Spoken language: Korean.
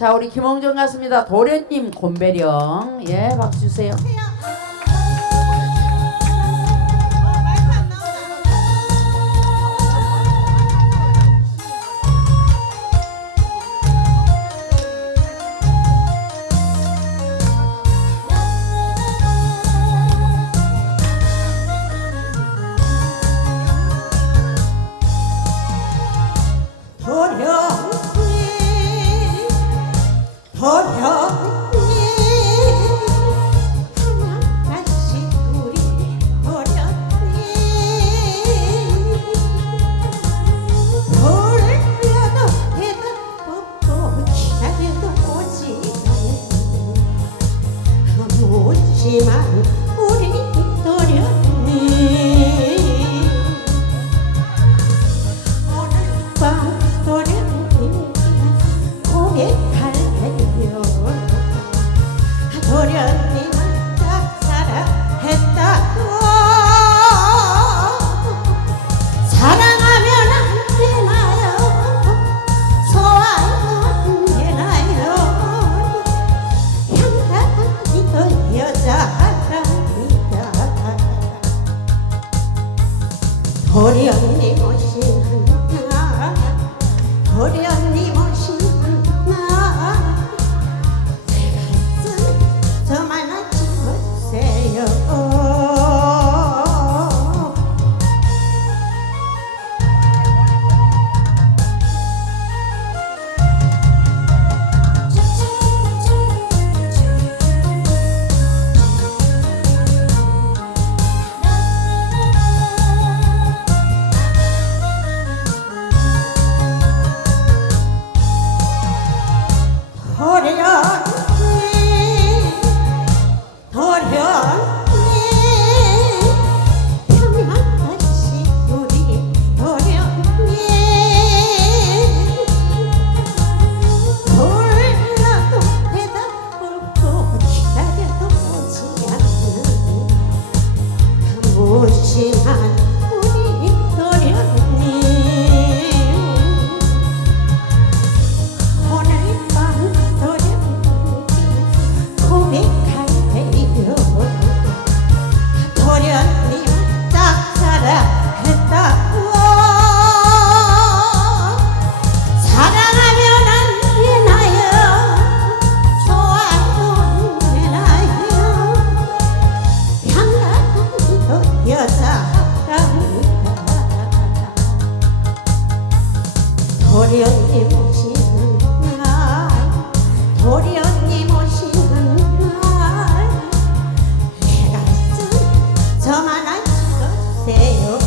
자 우리 김홍정 같습니다. 도련님 곰배령 예 박수 주세요. ีมัะ 어련히 오시는구나 어련히 무심한 도련님 오시는 날 도련님 오시는 날 해가 있으면 저만 안 없어요.